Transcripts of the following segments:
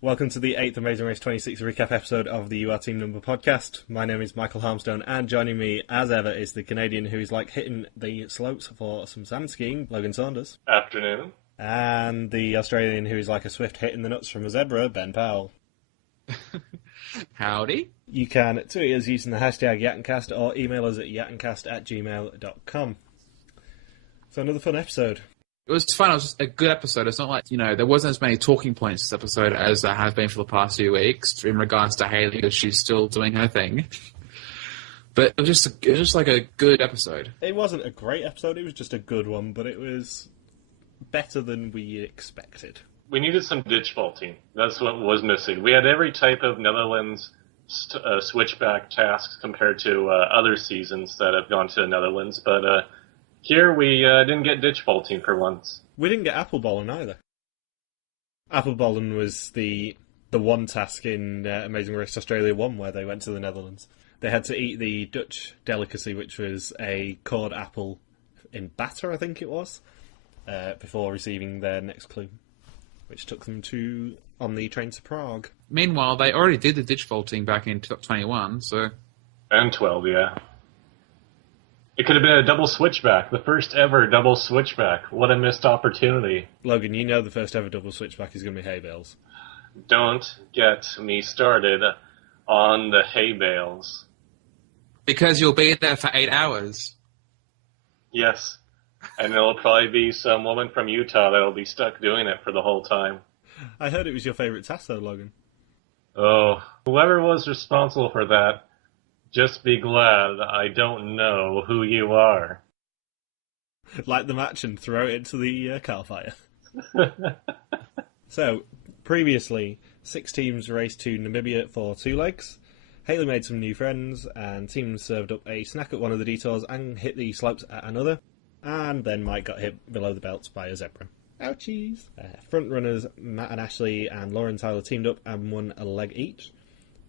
Welcome to the 8th Amazing Race 26 recap episode of the You Are Team Number podcast. My name is Michael Harmstone, and joining me, as ever, is the Canadian who is like hitting the slopes for some sand skiing, Logan Saunders. Afternoon. And the Australian who is like a swift hitting the nuts from a zebra, Ben Powell. Howdy. You can tweet us using the hashtag YattenCast or email us at yattencast@gmail.com. So another fun episode. It was fun. It was just a good episode. It's not like, there wasn't as many talking points this episode as there have been for the past few weeks in regards to Hayley, because she's still doing her thing. But it was just like a good episode. It wasn't a great episode, it was just a good one, but it was better than we expected. We needed some ditch vaulting. That's what was missing. We had every type of Netherlands switchback tasks compared to other seasons that have gone to the Netherlands, but here we didn't get ditch vaulting for once. We didn't get apple balling either. Apple balling was the one task in Amazing Race Australia 1 where they went to the Netherlands. They had to eat the Dutch delicacy, which was a cored apple in batter, I think it was, before receiving their next clue, which took them on the train to Prague. Meanwhile, they already did the ditch vaulting back in 21, so... And 12, yeah. It could have been a double switchback, the first ever double switchback. What a missed opportunity. Logan, you know the first ever double switchback is going to be hay bales. Don't get me started on the hay bales. Because you'll be there for 8 hours. Yes. And there'll probably be some woman from Utah that'll be stuck doing it for the whole time. I heard it was your favourite task though, Logan. Oh, whoever was responsible for that, just be glad I don't know who you are. Light the match and throw it into the car fire. So, previously, 6 teams raced to Namibia for 2 legs. Hayley made some new friends, and teams served up a snack at one of the detours and hit the slopes at another. And then Mike got hit below the belts by a zebra. Ouchies! Front runners Matt and Ashley and Laura and Tyler teamed up and won a leg each,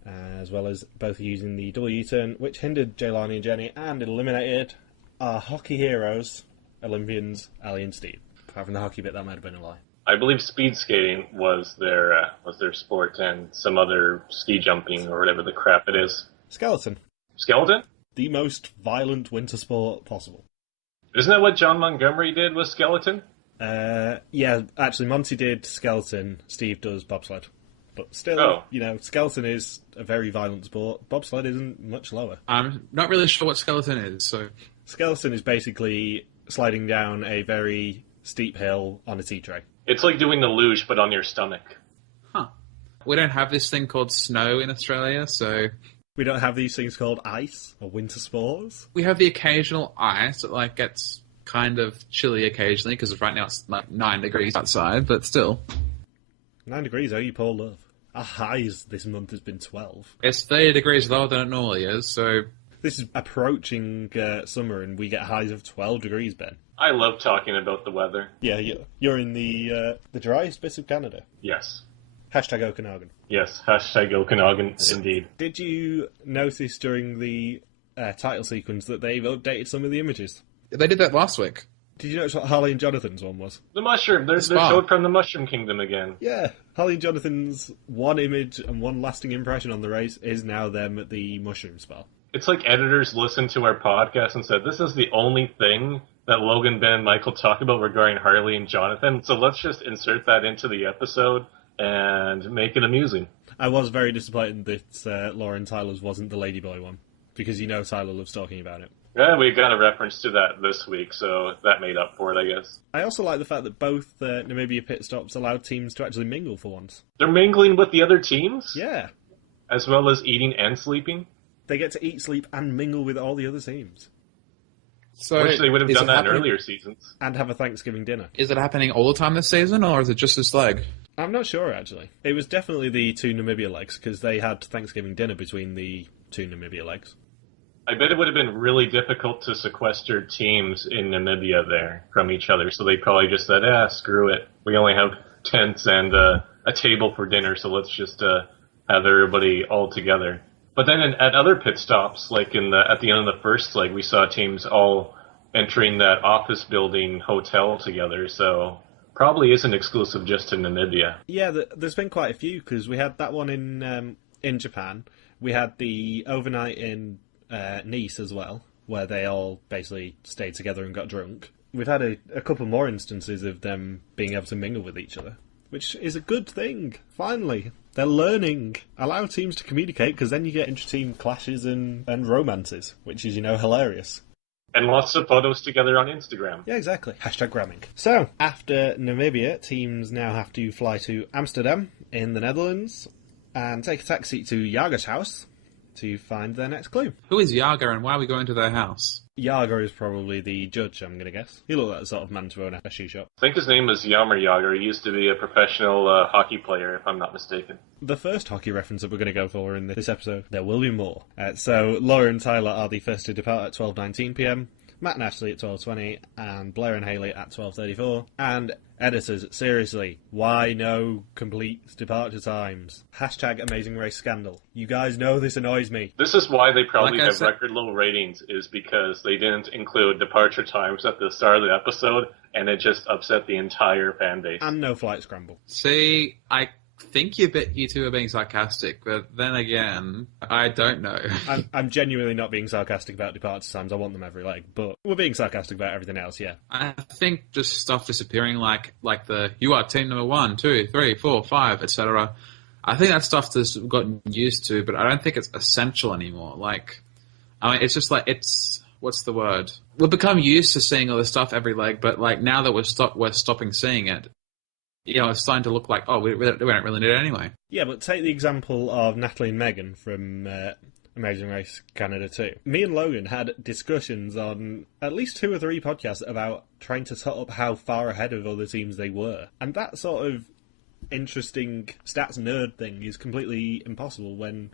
as well as both using the double U-turn, which hindered Jaylani and Jenny and eliminated our hockey heroes, Olympians, Ali and Steve. Apart from the hockey bit, that might have been a lie. I believe speed skating was their sport, and some other ski jumping or whatever the crap it is. Skeleton. Skeleton? The most violent winter sport possible. Isn't that what John Montgomery did with skeleton? Yeah, actually, Monty did skeleton, Steve does bobsled. But still, skeleton is a very violent sport. Bobsled isn't much lower. I'm not really sure what skeleton is, so... Skeleton is basically sliding down a very steep hill on a tea tray. It's like doing the luge, but on your stomach. Huh. We don't have this thing called snow in Australia, so... We don't have these things called ice or winter sports. We have the occasional ice that gets kind of chilly occasionally, because right now it's 9 degrees outside, but still. 9 degrees, oh you poor love. Our highs this month has been 12. It's 30 degrees lower than it normally is, so... This is approaching summer and we get highs of 12 degrees, Ben. I love talking about the weather. Yeah, you're in the driest bit of Canada. Yes. Hashtag Okanagan. Yes, hashtag Okanagan, indeed. Did you notice during the title sequence that they've updated some of the images? They did that last week. Did you notice what Harley and Jonathan's one was? The mushroom. They're showed from the Mushroom Kingdom again. Yeah. Harley and Jonathan's one image and one lasting impression on the race is now them at the mushroom spa. It's like editors listened to our podcast and said, this is the only thing that Logan, Ben, and Michael talk about regarding Harley and Jonathan, so let's just insert that into the episode and make it amusing. I was very disappointed that Lauren Tyler's wasn't the Ladyboy one, because Tyler loves talking about it. Yeah, we got a reference to that this week, so that made up for it, I guess. I also like the fact that both Namibia pit stops allowed teams to actually mingle for once. They're mingling with the other teams? Yeah. As well as eating and sleeping? They get to eat, sleep, and mingle with all the other teams. So which they would have done that in earlier seasons. And have a Thanksgiving dinner. Is it happening all the time this season, or is it just this leg? I'm not sure, actually. It was definitely the 2 Namibia legs, because they had Thanksgiving dinner between the 2 Namibia legs. I bet it would have been really difficult to sequester teams in Namibia there from each other, so they probably just said, screw it. We only have tents and a table for dinner, so let's just have everybody all together. But then at other pit stops, like at the end of the first leg, we saw teams all entering that office building hotel together, so probably isn't exclusive just to Namibia. Yeah, there's been quite a few, because we had that one in Japan. We had the overnight in Nice as well, where they all basically stayed together and got drunk. We've had a couple more instances of them being able to mingle with each other, which is a good thing. Finally, they're learning. Allow teams to communicate, because then you get inter-team clashes and romances, which is, hilarious. And lots of photos together on Instagram. Yeah, exactly. #gramming. So, after Namibia, teams now have to fly to Amsterdam in the Netherlands and take a taxi to Jaga's house to find their next clue. Who is Yaga and why are we going to their house? Jaga is probably the judge, I'm going to guess. He looked like the sort of man to own a shoe shop. I think his name is Yammer Yager. He used to be a professional hockey player, if I'm not mistaken. The first hockey reference that we're going to go for in this episode, there will be more. So, Laura and Tyler are the first to depart at 12:19pm. Matt and Ashley at 12:20, and Blair and Hayley at 12:34. And editors, seriously, why no complete departure times? #AmazingRace scandal. You guys know this annoys me. This is why they probably Like I have said- record low ratings, is because they didn't include departure times at the start of the episode, and it just upset the entire fan base. And no flight scramble. See, I think you two are being sarcastic, but then again, I don't know. I'm genuinely not being sarcastic about departure times. I want them every leg, but we're being sarcastic about everything else, yeah. I think just stuff disappearing like the you are team number 1, 2, 3, 4, 5, etc. I think that stuff has gotten used to, but I don't think it's essential anymore. It's just what's the word? We've become used to seeing all this stuff every leg, but now that we're stopping seeing it, it's starting to look like, we don't really need it anyway. Yeah, but take the example of Natalie and Megan from Amazing Race Canada 2. Me and Logan had discussions on at least 2 or 3 podcasts about trying to tot up how far ahead of other teams they were. And that sort of interesting stats nerd thing is completely impossible when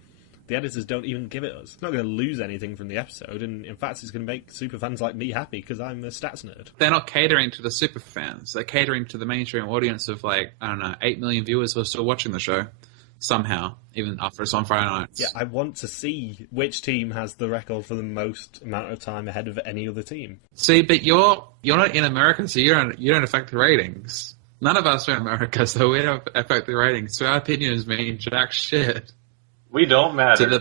the editors don't even give it us. It's not going to lose anything from the episode, and in fact it's going to make superfans like me happy because I'm a stats nerd. They're not catering to the superfans. They're catering to the mainstream audience of 8 million viewers who are still watching the show somehow, even after it's on Friday nights. Yeah, I want to see which team has the record for the most amount of time ahead of any other team. See, but you're not in America, so you don't affect the ratings. None of us are in America, so we don't affect the ratings. So our opinions mean jack shit. We don't matter. To the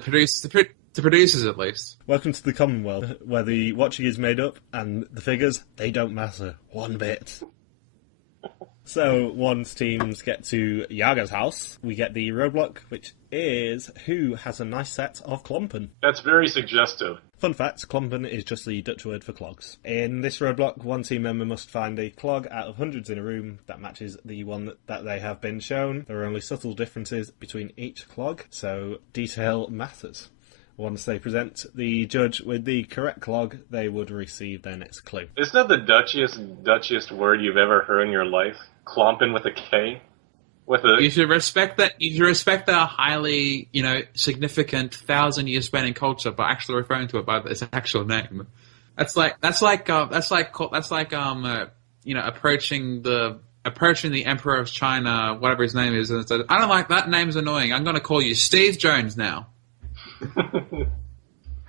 producers, at least. Welcome to the Commonwealth, where the watching is made up and the figures, they don't matter one bit. So, once teams get to Jaga's house, we get the roadblock, which is who has a nice set of klompen. That's very suggestive. Fun fact, klompen is just the Dutch word for clogs. In this roadblock, one team member must find a clog out of hundreds in a room that matches the one that they have been shown. There are only subtle differences between each clog, so detail matters. Once they present the judge with the correct clog, they would receive their next clue. Isn't that the Dutchiest word you've ever heard in your life? Klompen with a K? You should respect that. You should respect that highly, significant 1,000-year span in culture by actually referring to it by its actual name. That's like approaching the Emperor of China, whatever his name is, and said, "I don't like that name's annoying. I'm going to call you Steve Jones now."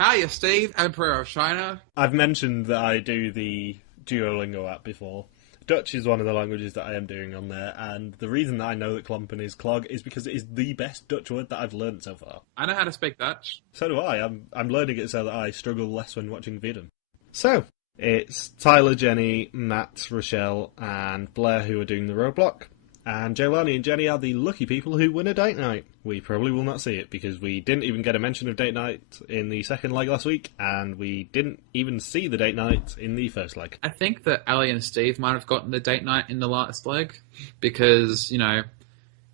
Hiya, Steve, Emperor of China. I've mentioned that I do the Duolingo app before. Dutch is one of the languages that I am doing on there, and the reason that I know that klompen is clog is because it is the best Dutch word that I've learned so far. I know how to speak Dutch. So do I. I'm learning it so that I struggle less when watching Vidum. So, it's Tyler, Jenny, Matt, Rochelle, and Blair who are doing the roadblock. And Jelani and Jenny are the lucky people who win a date night. We probably will not see it because we didn't even get a mention of date night in the second leg last week, and we didn't even see the date night in the first leg. I think that Ali and Steve might have gotten the date night in the last leg because, it'd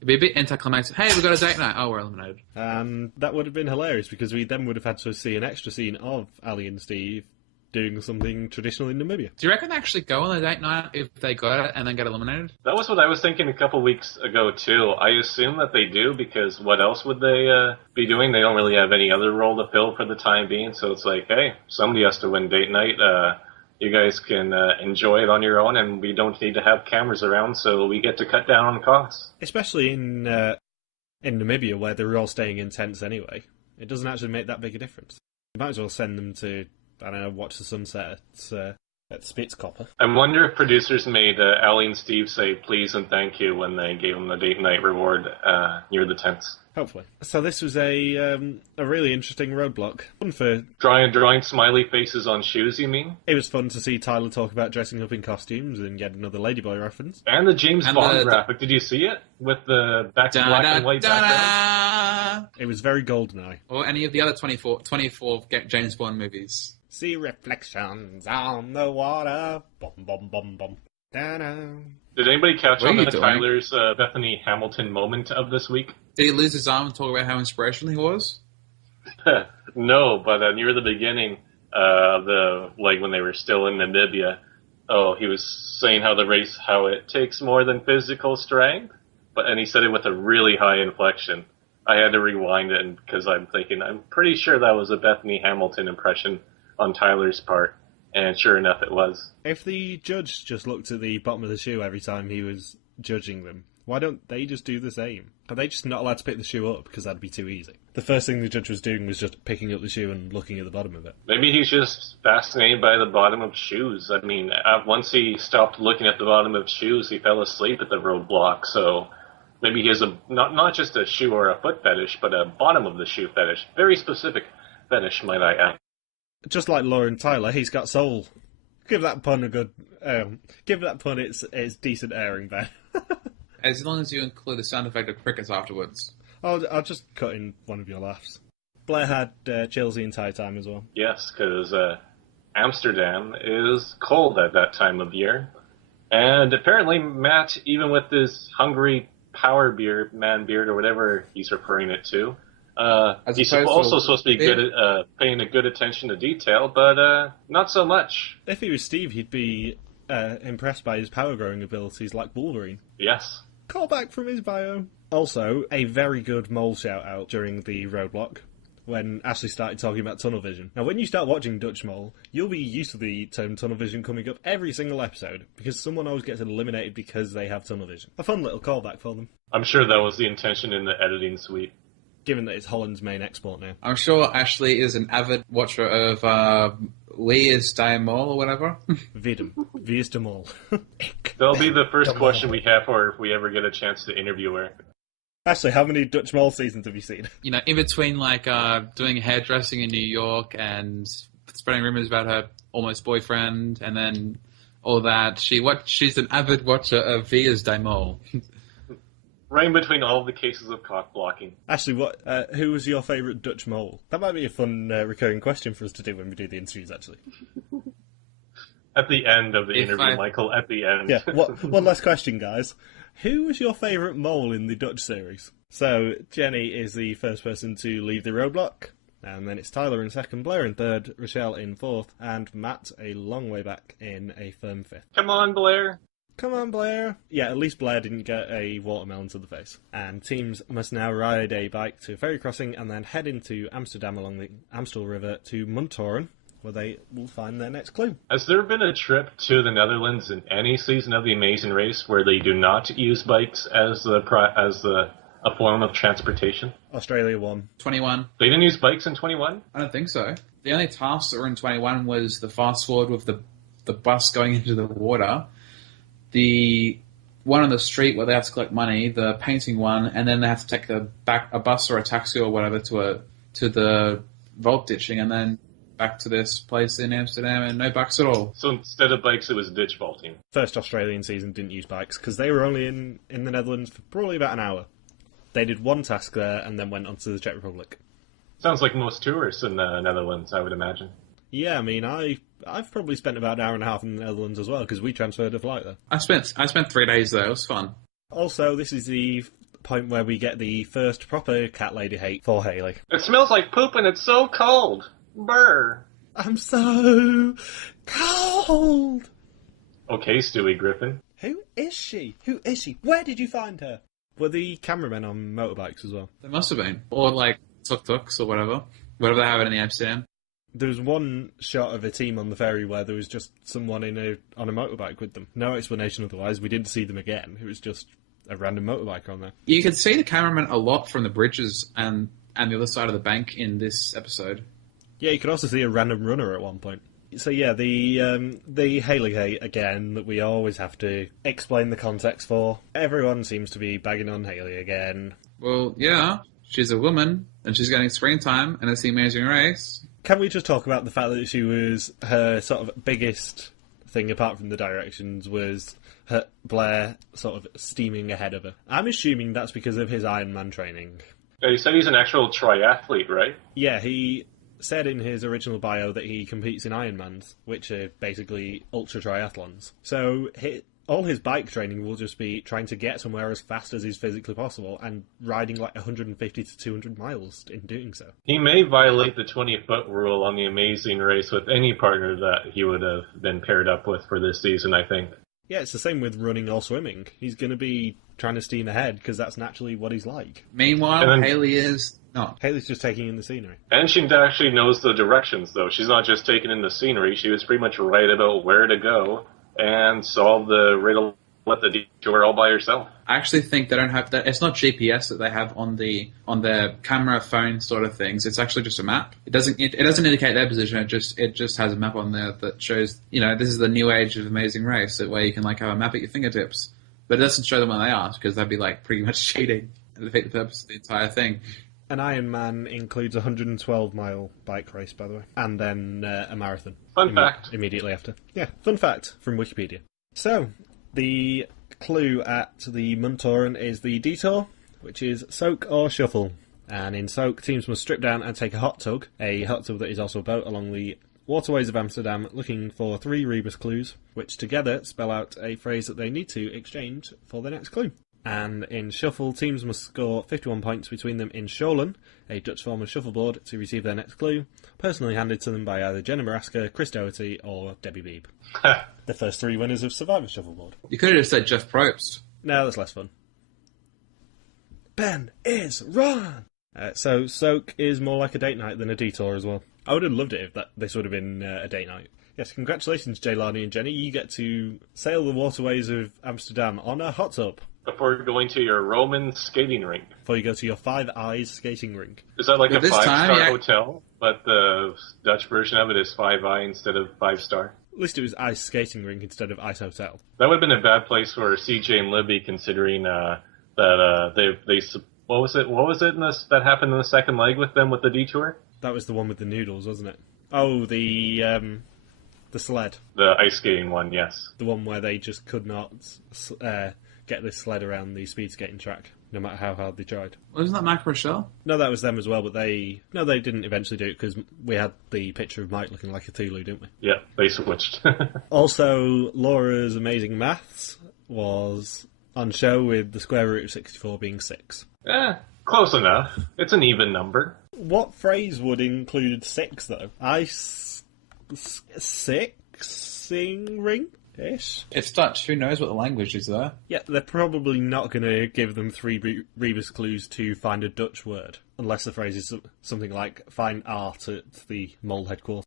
be a bit anticlimactic. Hey, we've got a date night. Oh, we're eliminated. And that would have been hilarious because we then would have had to see an extra scene of Ali and Steve doing something traditional in Namibia. Do you reckon they actually go on the date night if they got it and then get eliminated? That was what I was thinking a couple weeks ago, too. I assume that they do, because what else would they be doing? They don't really have any other role to fill for the time being, so it's like, hey, somebody has to win date night. You guys can enjoy it on your own, and we don't need to have cameras around, so we get to cut down on costs. Especially in Namibia, where they're all staying in tents anyway. It doesn't actually make that big a difference. You might as well send them to, I don't know, watch the sunset At Spitzkopper. I wonder if producers made Ali and Steve say please and thank you when they gave them the date night reward near the tents. Hopefully. So this was a really interesting roadblock. Fun for Drawing smiley faces on shoes, you mean? It was fun to see Tyler talk about dressing up in costumes and get another Ladyboy reference. And the James Bond graphic. Did you see it? With the black and white background? It was very GoldenEye. Or any of the other 24 James Bond movies. See reflections on the water. Bum, bum, bum, bum. Da-da. Did anybody catch on doing? Tyler's Bethany Hamilton moment of this week? Did he lose his arm and talk about how inspirational he was? No, but near the beginning, when they were still in Namibia, he was saying how it takes more than physical strength, and he said it with a really high inflection. I had to rewind it because I'm pretty sure that was a Bethany Hamilton impression on Tyler's part, and sure enough, it was. If the judge just looked at the bottom of the shoe every time he was judging them, why don't they just do the same? Are they just not allowed to pick the shoe up because that'd be too easy? The first thing the judge was doing was just picking up the shoe and looking at the bottom of it. Maybe he's just fascinated by the bottom of shoes. I mean, once he stopped looking at the bottom of shoes, he fell asleep at the roadblock, so maybe he has not just a shoe or a foot fetish, but a bottom of the shoe fetish. Very specific fetish, might I add. Just like Lauren Tyler, he's got soul. Give that pun a good... give that pun its decent airing there. As long as you include the sound effect of crickets afterwards. I'll just cut in one of your laughs. Blair had chills the entire time as well. Yes, because Amsterdam is cold at that time of year. And apparently Matt, even with his hungry power beard, man beard, or whatever he's referring it to, he's also supposed to be good at paying a good attention to detail, but not so much. If he was Steve, he'd be impressed by his power growing abilities like Wolverine. Yes. Call back from his bio. Also, a very good mole shout-out during the roadblock when Ashley started talking about tunnel vision. Now, when you start watching Dutch Mole, you'll be used to the term tunnel vision coming up every single episode, because someone always gets eliminated because they have tunnel vision. A fun little callback for them. I'm sure that was the intention in the editing suite. Given that it's Holland's main export now. I'm sure Ashley is an avid watcher of Leah's Day Mall or whatever. Vidum. Vies de Mol. That'll be the first question we have for her if we ever get a chance to interview her. Ashley, how many Dutch Mole seasons have you seen? You know, in between doing hairdressing in New York and spreading rumors about her almost boyfriend and then all that, she's an avid watcher of Via's Day Mall. Right in between all of the cases of cock blocking. Ashley, who was your favourite Dutch mole? That might be a fun recurring question for us to do when we do the interviews, actually. At the end of the interview, Michael, at the end. Yeah, one last question, guys. Who was your favourite mole in the Dutch series? So, Jenny is the first person to leave the roadblock, and then it's Tyler in second, Blair in third, Rochelle in fourth, and Matt a long way back in a firm fifth. Come on, Blair. Come on, Blair. Yeah, at least Blair didn't get a watermelon to the face. And teams must now ride a bike to a ferry crossing and then head into Amsterdam along the Amstel River to Muntoren, where they will find their next clue. Has there been a trip to the Netherlands in any season of The Amazing Race where they do not use bikes as a form of transportation? Australia won. 21. They didn't use bikes in 21? I don't think so. The only tasks that were in 21 was the fast forward with the bus going into the water, the one on the street where they have to collect money, the painting one, and then they have to take a bus or a taxi or whatever to the vault ditching, and then back to this place in Amsterdam, and no bikes at all. So instead of bikes, it was ditch vaulting. First Australian season didn't use bikes because they were only in the Netherlands for probably about an hour. They did one task there and then went on to the Czech Republic. Sounds like most tourists in the Netherlands, I would imagine. Yeah, I mean, I've probably spent about an hour and a half in the Netherlands as well, because we transferred a flight there. I spent 3 days there. It was fun. Also, this is the point where we get the first proper cat lady hate for Hayley. It smells like poop and it's so cold. Brr. I'm so cold. Okay, Stewie Griffin. Who is she? Who is she? Where did you find her? Were the cameramen on motorbikes as well? They must have been. Or like tuk-tuks or whatever. Whatever they have in the Amsterdam. There was one shot of a team on the ferry where there was just someone on a motorbike with them. No explanation otherwise. We didn't see them again. It was just a random motorbike on there. You could see the cameraman a lot from the bridges and the other side of the bank in this episode. Yeah, you could also see a random runner at one point. So yeah, the Haley hate again that we always have to explain the context for. Everyone seems to be bagging on Haley again. Well, yeah, she's a woman and she's getting screen time, and it's the Amazing Race. Can we just talk about the fact that she was her sort of biggest thing apart from the directions was her Blair sort of steaming ahead of her? I'm assuming that's because of his Ironman training. You said he's an actual triathlete, right? Yeah, he said in his original bio that he competes in Ironmans, which are basically ultra triathlons. So all his bike training will just be trying to get somewhere as fast as is physically possible and riding like 150 to 200 miles in doing so. He may violate the 20-foot rule on the Amazing Race with any partner that he would have been paired up with for this season, I think. Yeah, it's the same with running or swimming. He's going to be trying to steam ahead because that's naturally what he's like. Meanwhile, Haley is not. Haley's just taking in the scenery. And she actually knows the directions, though. She's not just taking in the scenery. She was pretty much right about where to go and solve the riddle at the detour all by herself. I actually think they don't have that. It's not GPS that they have on their camera phone sort of things. It's actually just a map. It doesn't indicate their position. It just has a map on there that shows, this is the new age of Amazing Race, that where you can like have a map at your fingertips. But it doesn't show them when they are, because that'd be like pretty much cheating and defeat the purpose of the entire thing. An Ironman includes a 112-mile bike race, by the way, and then a marathon. Fun fact. Immediately after. Yeah, fun fact from Wikipedia. So, the clue at the Muntoren is the detour, which is soak or shuffle. And in soak, teams must strip down and take a hot tub that is also a boat along the waterways of Amsterdam, looking for 3 rebus clues, which together spell out a phrase that they need to exchange for the next clue. And in shuffle, teams must score 51 points between them in Scholen, a Dutch form of shuffleboard, to receive their next clue, personally handed to them by either Jenna Maraska, Chris Doherty, or Debbie Beebe. The first 3 winners of Survivor Shuffleboard. You could have just said Jeff Probst. No, that's less fun. Ben is wrong! So soak is more like a date night than a detour as well. I would have loved it if this would have been a date night. Yes, congratulations, Jaylani and Jenny. You get to sail the waterways of Amsterdam on a hot tub. Before going to your Roman skating rink. Before you go to your Five Eyes skating rink. Is that like a 5-star hotel? But the Dutch version of it is 5-eye instead of 5-star? At least it was Ice Skating Rink instead of Ice Hotel. That would have been a bad place for CJ and Libby, considering that they what was it that happened in the second leg with them with the detour? That was the one with the noodles, wasn't it? Oh, the sled. The ice skating one, yes. The one where they just could not get this sled around the speed skating track, no matter how hard they tried. Wasn't that Mike Rochelle? No, that was them as well, but they didn't eventually do it because we had the picture of Mike looking like a Cthulhu, didn't we? Yeah, they switched. Also, Laura's Amazing Maths was on show with the square root of 64 being 6. Close enough. It's an even number. What phrase would include 6, though? Sixing ring-ish? It's Dutch. Who knows what the language is there? Yeah, they're probably not going to give them 3 rebus clues to find a Dutch word, unless the phrase is something like find art at the mole headquarters.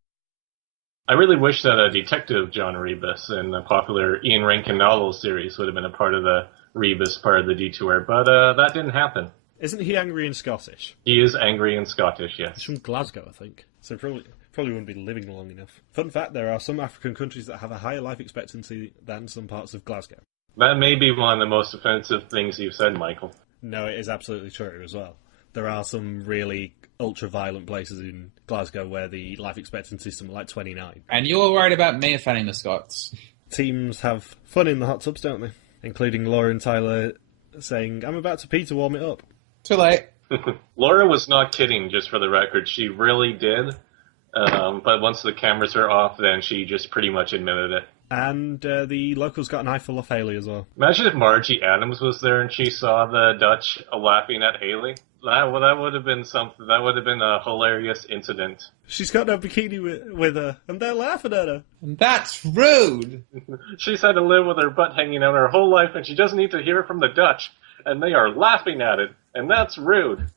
I really wish that a detective John Rebus in the popular Ian Rankin novel series would have been a part of the Rebus part of the detour, but that didn't happen. Isn't he angry and Scottish? He is angry and Scottish, yes. He's from Glasgow, I think. So probably wouldn't be living long enough. Fun fact, there are some African countries that have a higher life expectancy than some parts of Glasgow. That may be one of the most offensive things you've said, Michael. No, it is absolutely true as well. There are some really ultra-violent places in Glasgow where the life expectancy is something like 29. And you're worried about me offending the Scots. Teams have fun in the hot tubs, don't they? Including Laura and Tyler saying, I'm about to pee to warm it up. Too late. Laura was not kidding, just for the record. She really did. But once the cameras are off, then she just pretty much admitted it. And the locals got an eyeful of Haley as well. Imagine if Margie Adams was there and she saw the Dutch laughing at Haley. That would have been something. That would have been a hilarious incident. She's got no bikini with her, and they're laughing at her. That's rude. She's had to live with her butt hanging out her whole life, and she doesn't need to hear it from the Dutch, and they are laughing at it, and that's rude.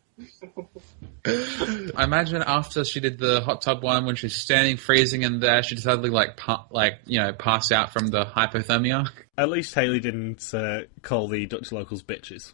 I imagine after she did the hot tub one, when she's standing freezing in there, she decided to pass out from the hypothermia. At least Haley didn't call the Dutch locals bitches.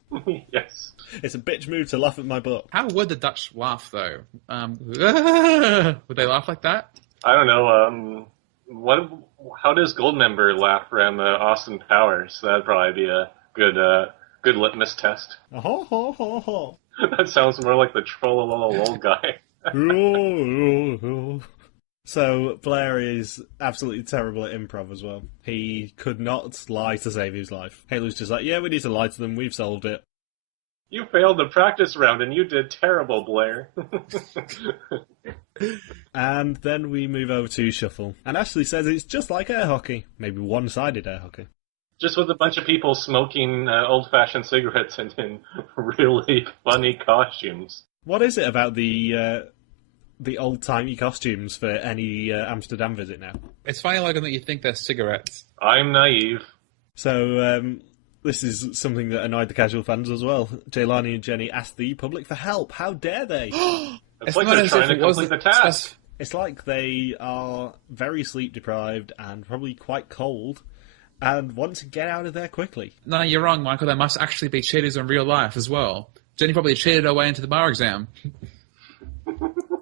Yes. It's a bitch move to laugh at my butt. How would the Dutch laugh, though? Would they laugh like that? I don't know. How does Goldmember laugh around Austin Powers? That'd probably be a good litmus test. Ho, ho, ho, ho. That sounds more like the troll guy. So Blair is absolutely terrible at improv as well. He could not lie to save his life. Haley's just like, yeah, we need to lie to them. We've solved it. You failed the practice round and you did terrible, Blair. And then we move over to Shuffle. And Ashley says it's just like air hockey. Maybe one-sided air hockey. Just with a bunch of people smoking old-fashioned cigarettes and in really funny costumes. What is it about the old-timey costumes for any Amsterdam visit now? It's funny, Logan, that you think they're cigarettes. I'm naive. So, this is something that annoyed the casual fans as well. Jaylani and Jenny asked the public for help. How dare they? It's like they're trying to complete the task. It's like they are very sleep-deprived and probably quite cold and want to get out of there quickly. No, you're wrong, Michael. They must actually be cheaters in real life as well. Jenny probably cheated her way into the bar exam.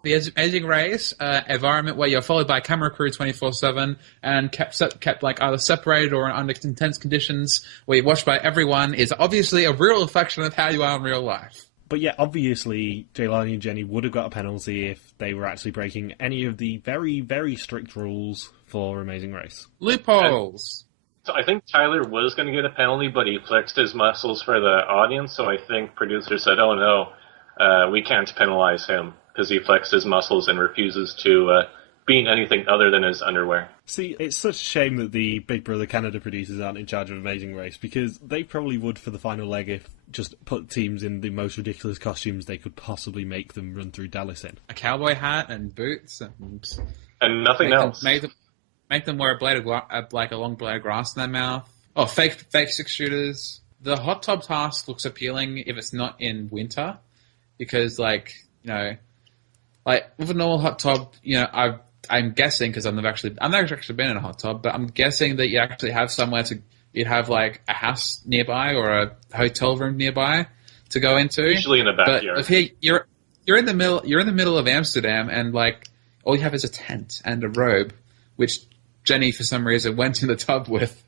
The amazingrace, environment where you're followed by a camera crew 24/7 and kept like either separated or under intense conditions where you're watched by everyone, is obviously a real reflection of how you are in real life. But yeah, obviously, Jaylani and Jenny would have got a penalty if they were actually breaking any of the very, very strict rules for Amazing Race. Loopholes! So I think Tyler was going to get a penalty, but he flexed his muscles for the audience, so I think producers said, oh no, we can't penalize him because he flexed his muscles and refuses to be in anything other than his underwear. See, it's such a shame that the Big Brother Canada producers aren't in charge of Amazing Race, because they probably would for the final leg if just put teams in the most ridiculous costumes they could possibly make them run through Dallas in. A cowboy hat and boots and nothing else. Make them wear a long blade of grass in their mouth. Oh, fake 6-shooters. The hot tub task looks appealing if it's not in winter, because like with a normal hot tub, I'm guessing, because I've never actually been in a hot tub, but I'm guessing that you actually have somewhere you'd have like a house nearby or a hotel room nearby to go into. Usually in the backyard. But if you're in the middle of Amsterdam, and like all you have is a tent and a robe, which Jenny for some reason went in the tub with.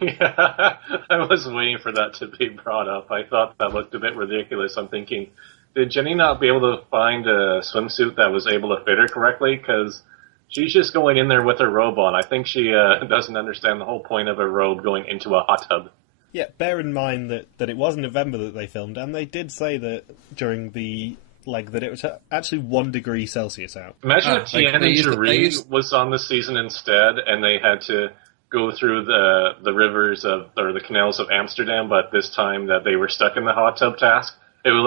Yeah, I was waiting for that to be brought up. I thought that looked a bit ridiculous. I'm thinking, did Jenny not be able to find a swimsuit that was able to fit her correctly? Because she's just going in there with her robe on. I think she doesn't understand the whole point of a robe going into a hot tub. Yeah, bear in mind that it was November that they filmed, and they did say that during the leg that it was actually 1 degree Celsius out. Imagine if Tiana Jaree was on the season instead, and they had to go through the rivers or the canals of Amsterdam, but this time that they were stuck in the hot tub task. It would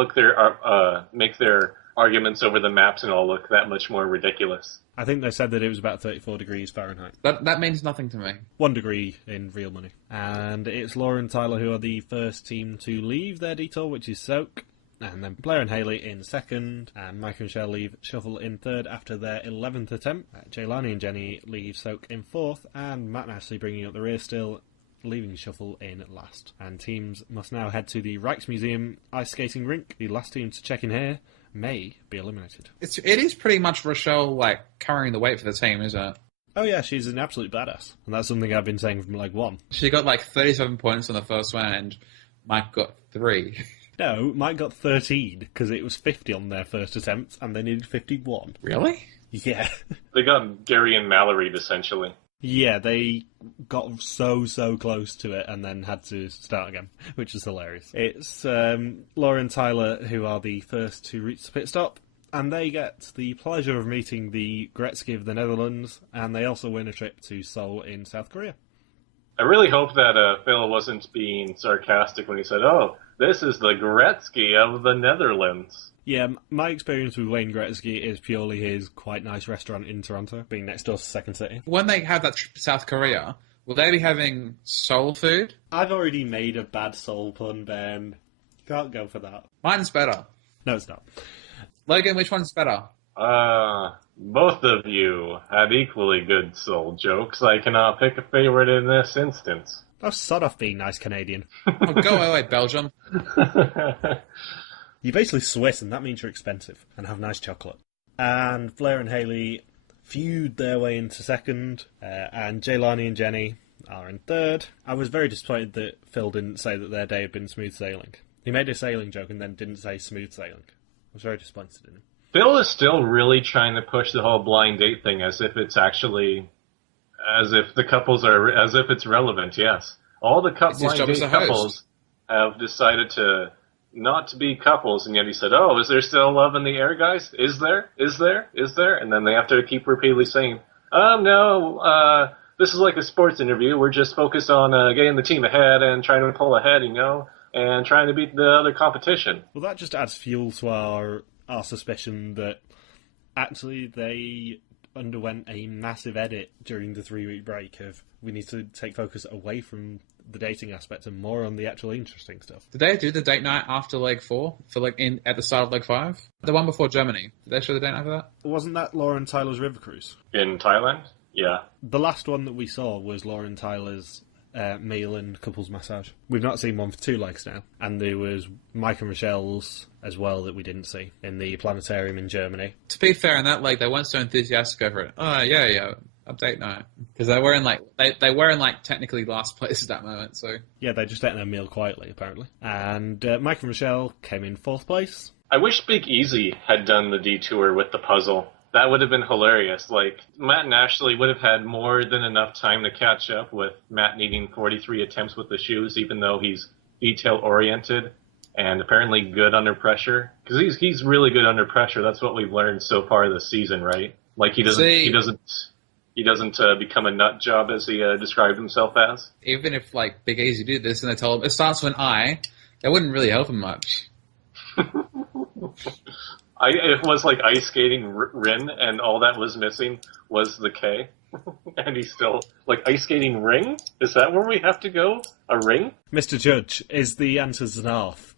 make their arguments over the maps and all look that much more ridiculous. I think they said that it was about 34 degrees Fahrenheit. That means nothing to me. 1 degree in real money. And it's Laura and Tyler who are the first team to leave their detour, which is Soak. And then Blair and Haley in second. And Mike and Michelle leave Shuffle in third after their 11th attempt. Jaylani and Jenny leave Soak in fourth. And Matt and Ashley bringing up the rear still, leaving Shuffle in last. And teams must now head to the Rijksmuseum ice skating rink. The last team to check in here may be eliminated. It is pretty much Rochelle like carrying the weight for the team, isn't it? Oh yeah, she's an absolute badass. And that's something I've been saying from leg one. She got like 37 points on the first one and Mike got 3. No, Mike got 13 because it was 50 on their first attempt and they needed 51. Really? Yeah. They got Gary and Mallory essentially. Yeah, they got so close to it and then had to start again, which is hilarious. It's Laura and Tyler who are the first to reach the pit stop, and they get the pleasure of meeting the Gretzky of the Netherlands, and they also win a trip to Seoul in South Korea. I really hope that Phil wasn't being sarcastic when he said, oh, this is the Gretzky of the Netherlands. Yeah, my experience with Wayne Gretzky is purely his quite nice restaurant in Toronto, being next door to Second City. When they have that trip to South Korea, will they be having soul food? I've already made a bad soul pun, Ben. Can't go for that. Mine's better. No, it's not. Logan, which one's better? Both of you had equally good soul jokes. I cannot pick a favorite in this instance. Oh, sod off being nice Canadian. Oh, go away, Belgium. You're basically Swiss, and that means you're expensive and have nice chocolate. And Blair and Haley feud their way into second, and Jaylani and Jenny are in third. I was very disappointed that Phil didn't say that their day had been smooth sailing. He made a sailing joke and then didn't say smooth sailing. I was very disappointed in him. Phil is still really trying to push the whole blind date thing as if it's actually, as if the couples are, as if it's relevant, yes. All the blind date couples have decided to not to be couples, and yet he said, oh, is there still love in the air, guys? Is there? Is there? Is there? And then they have to keep repeatedly saying, no, this is like a sports interview. We're just focused on getting the team ahead and trying to pull ahead, and trying to beat the other competition. Well, that just adds fuel to our suspicion that actually they underwent a massive edit during the 3-week break of we need to take focus away from the dating aspect and more on the actual interesting stuff. Did they do the date night after leg 4 for at the start of leg 5? The one before Germany. Did they show the date night for that? Wasn't that Lauren Tyler's river cruise? In Thailand? Yeah. The last one that we saw was Lauren Tyler's meal and couples massage. We've not seen one for 2 legs now. And there was Mike and Rochelle's as well that we didn't see in the planetarium in Germany. To be fair, in that leg, they weren't so enthusiastic over it. Oh, yeah, update night. Because they were in they were in technically last place at that moment, so... Yeah, they just ate their meal quietly, apparently. And Mike and Rochelle came in 4th place. I wish Big Easy had done the detour with the puzzle. That would have been hilarious. Matt and Ashley would have had more than enough time to catch up with Matt needing 43 attempts with the shoes, even though he's detail-oriented and apparently good under pressure. Because he's really good under pressure. That's what we've learned so far this season, right? He doesn't become a nut job as he described himself as. Even if Big Easy did this and they told him it starts with an I, that wouldn't really help him much. It was like ice skating Rin, and all that was missing was the K. And he's still, ice skating ring? Is that where we have to go? A ring? Mr. Judge, is the answers an half?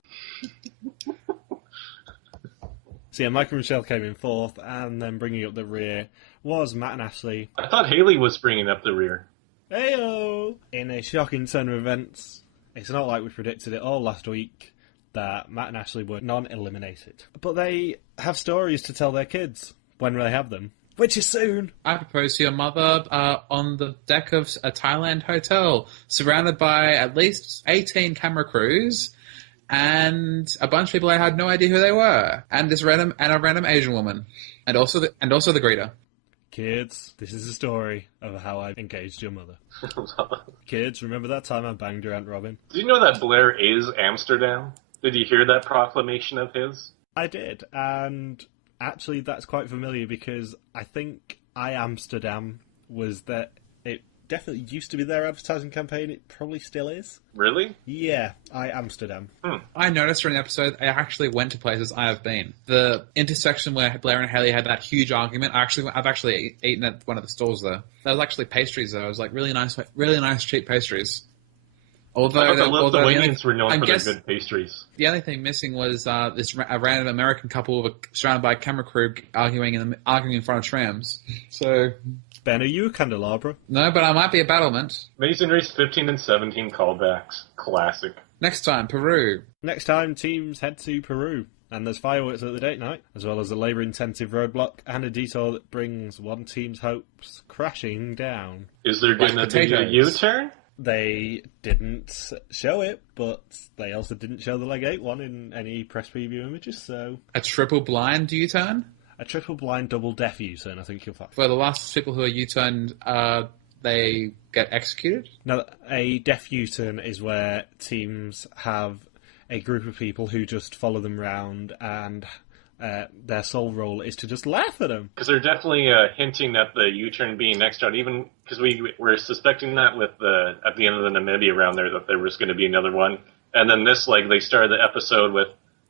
So yeah, Mike and Rochelle came in 4th, and then bringing up the rear was Matt and Ashley. I thought Haley was bringing up the rear. Heyo! In a shocking turn of events, it's not like we predicted it all last week, that Matt and Ashley were non-eliminated. But they have stories to tell their kids when they have them, which is soon. I proposed to your mother on the deck of a Thailand hotel, surrounded by at least 18 camera crews and a bunch of people I had no idea who they were, and a random Asian woman, and also the greeter. Kids, this is a story of how I engaged your mother. Kids, remember that time I banged your Aunt Robin? Did you know that Blair is Amsterdam? Did you hear that proclamation of his? I did, and actually that's quite familiar because I think I Amsterdam was that it definitely used to be their advertising campaign. It probably still is. Really? Yeah, I Amsterdam. I noticed during the episode I actually went to places I have been. The intersection where Blair and Haley had that huge argument, I've actually eaten at one of the stores there. There was actually pastries there. It was really nice cheap pastries. Although the Lithuanians were known for their good pastries. The only thing missing was a random American couple surrounded by a camera crew arguing in front of trams. So, Ben, are you a candelabra? No, but I might be a battlement. Amazing Race 15 and 17 callbacks. Classic. Next time, Peru. Next time, teams head to Peru. And there's fireworks at the date night, as well as a labour-intensive roadblock and a detour that brings one team's hopes crashing down. Is there going to be a U-turn? They didn't show it, but they also didn't show the Leg 8 one in any press preview images, so... A triple blind U-turn? A triple blind double deaf U-turn, I think you'll find. For the last people who are U-turned, they get executed? No, a deaf U-turn is where teams have a group of people who just follow them round and their sole role is to just laugh at them. Because they're definitely hinting at the U-turn being next round, even because we were suspecting that with at the end of the Namibia round there, that there was going to be another one. And then this, they started the episode with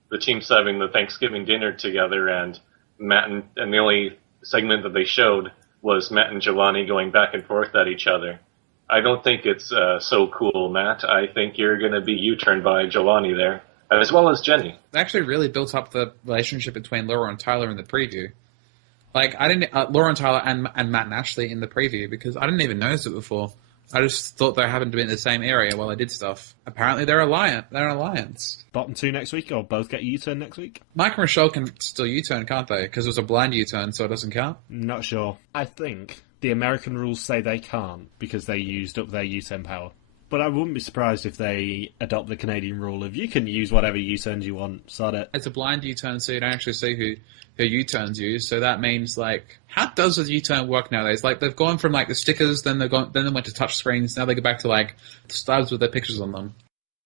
the teams having the Thanksgiving dinner together, and Matt and the only segment that they showed was Matt and Jelani going back and forth at each other. I don't think it's so cool, Matt. I think you're going to be U-turned by Jelani there, as well as Jenny. They actually really built up the relationship between Laura and Tyler in the preview. I didn't Laura and Tyler and Matt and Ashley in the preview, because I didn't even notice it before. I just thought they happened to be in the same area while they did stuff. Apparently they're alliance. They're an alliance. Bottom two next week, or both get a U-turn next week? Mike and Rochelle can still U-turn, can't they? Because it was a blind U-turn, so it doesn't count. Not sure. I think the American rules say they can't because they used up their U-turn power. But I wouldn't be surprised if they adopt the Canadian rule of you can use whatever U-turns you want, sod it. It's a blind U-turn, so you don't actually see who U-turns use. So that means, like, how does a U-turn work nowadays? Like, they've gone from, like, the stickers, then they went to touch screens, now they go back to, like, stubs with their pictures on them.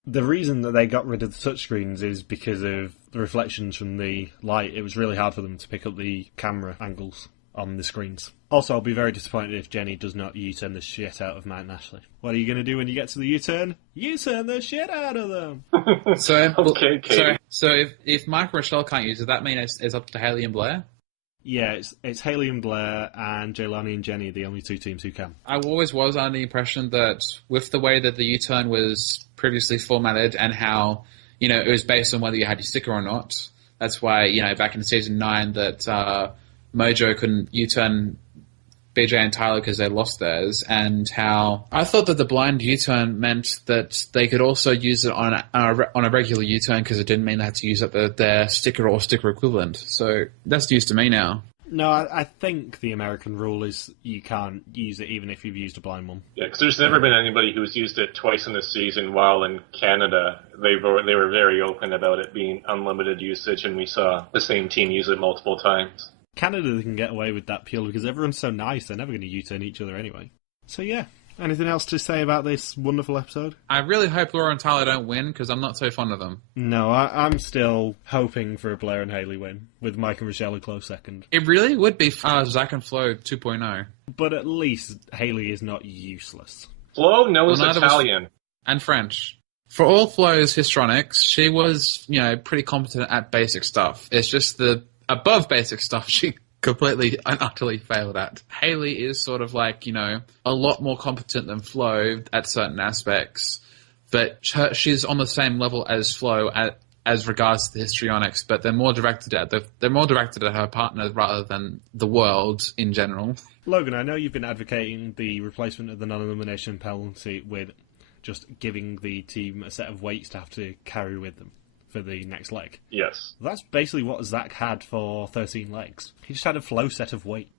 The reason that they got rid of the touchscreens is because of the reflections from the light. It was really hard for them to pick up the camera angles on the screens. Also, I'll be very disappointed if Jenny does not U-turn the shit out of Matt and Ashley. What are you going to do when you get to the U-turn? U-turn the shit out of them! So if Mike and Rochelle can't use it, that mean it's up to Haley and Blair? Yeah, it's Haley and Blair and Jaylani and Jenny, the only two teams who can. I always was under the impression that with the way that the U-turn was previously formatted and how, it was based on whether you had your sticker or not, that's why, back in season 9 that Mojo couldn't U-turn BJ and Tyler because they lost theirs, and how I thought that the blind U-turn meant that they could also use it on a regular U-turn because it didn't mean they had to use up their sticker or sticker equivalent. So that's news to me now. No, I think the American rule is you can't use it even if you've used a blind one. Yeah, because there's never been anybody who's used it twice in the season, while in Canada they were very open about it being unlimited usage, and we saw the same team use it multiple times. Canada can get away with that purely because everyone's so nice, they're never going to U-turn each other anyway. So yeah, anything else to say about this wonderful episode? I really hope Laura and Tyler don't win because I'm not so fond of them. No, I'm still hoping for a Blair and Haley win, with Mike and Rochelle a close second. It really would be Zach and Flo 2.0. But at least Haley is not useless. Flo knows Italian. And French. For all Flo's histrionics, she was, pretty competent at basic stuff. It's just the above basic stuff she completely and utterly failed at. Haley is sort of like, a lot more competent than Flo at certain aspects, but she's on the same level as Flo as regards to the histrionics, but they're more directed at her partner rather than the world in general. Logan, I know you've been advocating the replacement of the non-elimination penalty with just giving the team a set of weights to have to carry with them for the next leg. Yes. That's basically what Zach had for 13 legs. He just had a flow set of weight.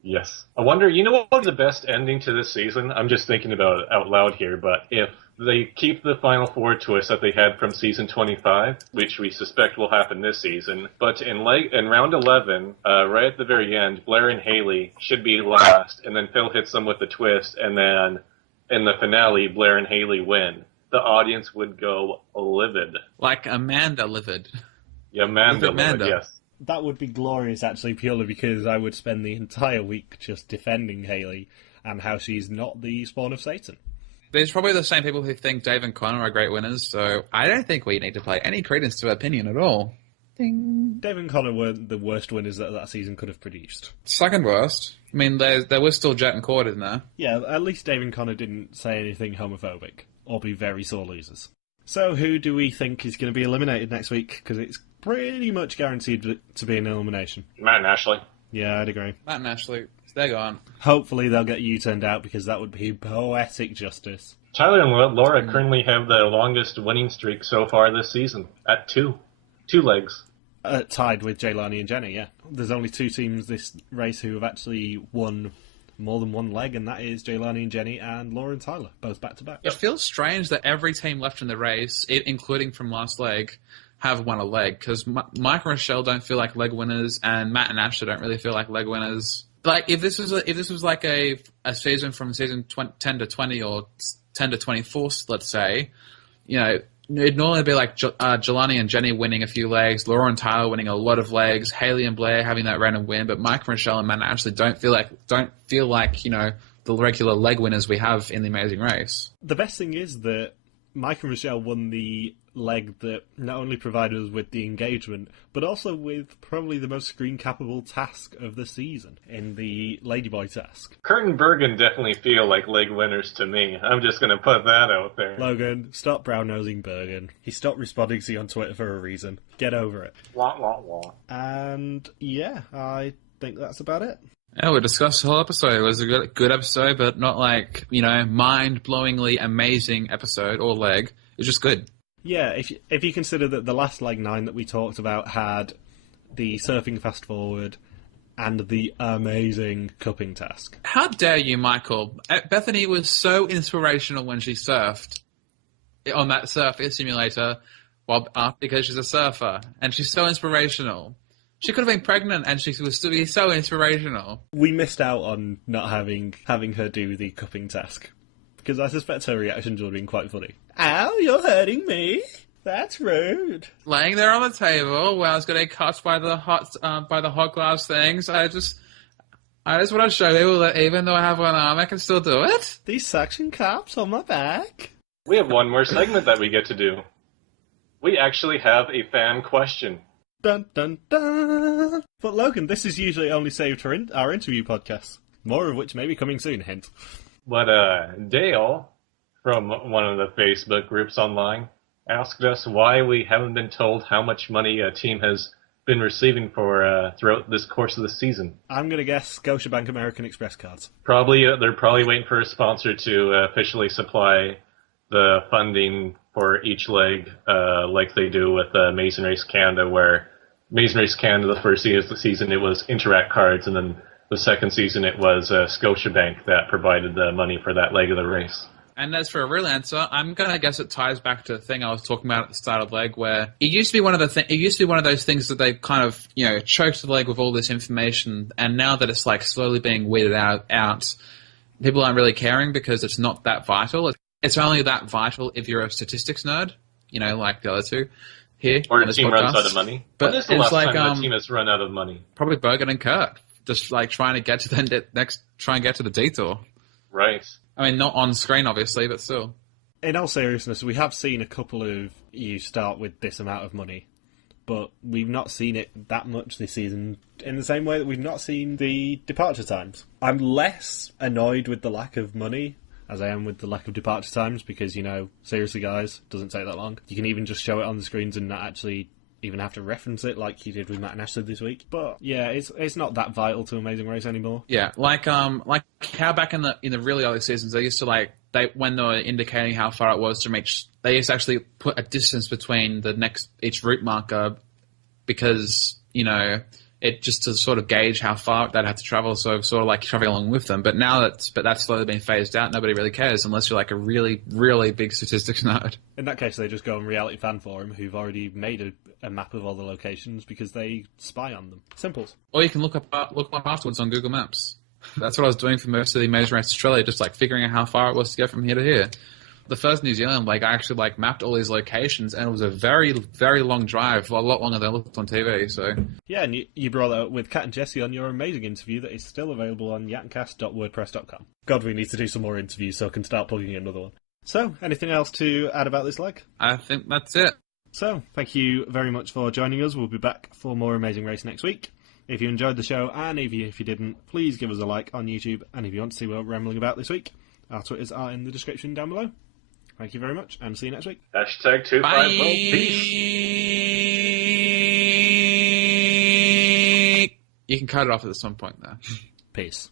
Yes. I wonder, what would be the best ending to this season? I'm just thinking about it out loud here, but if they keep the Final Four twist that they had from season 25, which we suspect will happen this season, but in round 11, right at the very end, Blair and Haley should be last, and then Phil hits them with the twist, and then in the finale, Blair and Haley win. The audience would go livid. Like Amanda livid. Yeah, Amanda livid, yes. That would be glorious, actually, purely because I would spend the entire week just defending Haley and how she's not the spawn of Satan. There's probably the same people who think Dave and Connor are great winners, so I don't think we need to play any credence to opinion at all. Ding. Dave and Connor weren't the worst winners that season could have produced. Second worst. I mean, there was still Jet and Cord in there. Yeah, at least Dave and Connor didn't say anything homophobic or be very sore losers. So who do we think is going to be eliminated next week? Because it's pretty much guaranteed to be an elimination. Matt and Ashley. Yeah, I'd agree. Matt and Ashley, they're gone. Hopefully they'll get U-turned out because that would be poetic justice. Tyler and Laura currently have the longest winning streak so far this season at 2 legs. Tied with Jaylani and Jenny, yeah. There's only 2 teams this race who have actually won more than 1 leg, and that is Jaylani and Jenny and Laura and Tyler, both back-to-back. It feels strange that every team left in the race, including from last leg, have won a leg, because Mike and Rochelle don't feel like leg winners, and Matt and Ashley don't really feel like leg winners. Like, if this was like a season from season 10 to 20 or 10 to 24, let's say, it'd normally be like Jelani and Jenny winning a few legs, Laura and Tyler winning a lot of legs, Haley and Blair having that random win, but Mike, Rochelle, and Matt and Ashley don't feel like the regular leg winners we have in the Amazing Race. The best thing is that Mike and Rochelle won the leg that not only provided us with the engagement, but also with probably the most screen-capable task of the season in the Ladyboy task. Kurt and Bergen definitely feel like leg winners to me. I'm just going to put that out there. Logan, stop brown-nosing Bergen. He stopped responding to you on Twitter for a reason. Get over it. Wah, wah, wah. And yeah, I think that's about it. Yeah, we discussed the whole episode. It was a good episode, but not like, mind-blowingly amazing episode or leg. It was just good. Yeah, if you consider that the last leg 9 that we talked about had the surfing fast forward and the amazing cupping task. How dare you, Michael? Bethany was so inspirational when she surfed on that surf simulator because she's a surfer, and she's so inspirational. She could have been pregnant, and she would still be so inspirational. We missed out on not having her do the cupping task, because I suspect her reactions would have been quite funny. Ow, you're hurting me? That's rude. Laying there on the table while I was getting cut by the hot glass things, I just want to show people that even though I have one arm, I can still do it. These suction cups on my back. We have one more segment that we get to do. We actually have a fan question. Dun dun dun. But Logan, this is usually only saved for our interview podcasts. More of which may be coming soon, hint. But Dale, from one of the Facebook groups online, asked us why we haven't been told how much money a team has been receiving for throughout this course of the season. I'm going to guess Scotiabank American Express cards. They're probably waiting for a sponsor to officially supply the funding for each leg, like they do with Amazing Race Canada, where Amazing Race Canada, the first season, it was Interact cards, and then the second season it was Scotiabank that provided the money for that leg of the race. And as for a real answer, I'm gonna guess it ties back to the thing I was talking about at the start of the leg, where it used to be one of those things that they kind of choked the leg with all this information, and now that it's like slowly being weeded out, people aren't really caring because it's not that vital. It's only that vital if you're a statistics nerd, like the other two here. Or a team runs out of money. But when is the last time a team has run out of money? Probably Bergen and Kurt, just like trying to get to the detour. Right. I mean, not on screen, obviously, but still. In all seriousness, we have seen a couple of you start with this amount of money, but we've not seen it that much this season in the same way that we've not seen the departure times. I'm less annoyed with the lack of money as I am with the lack of departure times because, seriously guys, doesn't take that long. You can even just show it on the screens and not actually even have to reference it like you did with Matt and Ashley this week. But yeah, it's not that vital to Amazing Race anymore. Yeah, like how back in the really early seasons they used to when they were indicating how far it was to reach, they used to actually put a distance between each route marker because it just to sort of gauge how far that had to travel, so sort of like traveling along with them. But now that's slowly been phased out. Nobody really cares unless you're like a really, really big statistics nerd. In that case, they just go on Reality Fan Forum, who've already made a map of all the locations because they spy on them. Simples. Or you can look up afterwards on Google Maps. That's what I was doing for most of the Amazing Race Australia, just like figuring out how far it was to go from here to here. The first New Zealand, I actually mapped all these locations, and it was a very, very long drive, a lot longer than I looked on TV. So yeah, and you brought that up with Kat and Jesse on your amazing interview that is still available on yatncast.wordpress.com. God, we need to do some more interviews so I can start plugging in another one. So, anything else to add about this leg? I think that's it. So, thank you very much for joining us. We'll be back for more Amazing Race next week. If you enjoyed the show, and if you didn't, please give us a like on YouTube. And if you want to see what we're rambling about this week, our Twitters are in the description down below. Thank you very much, and see you next week. Hashtag 250. Peace. You can cut it off at some point there. Peace.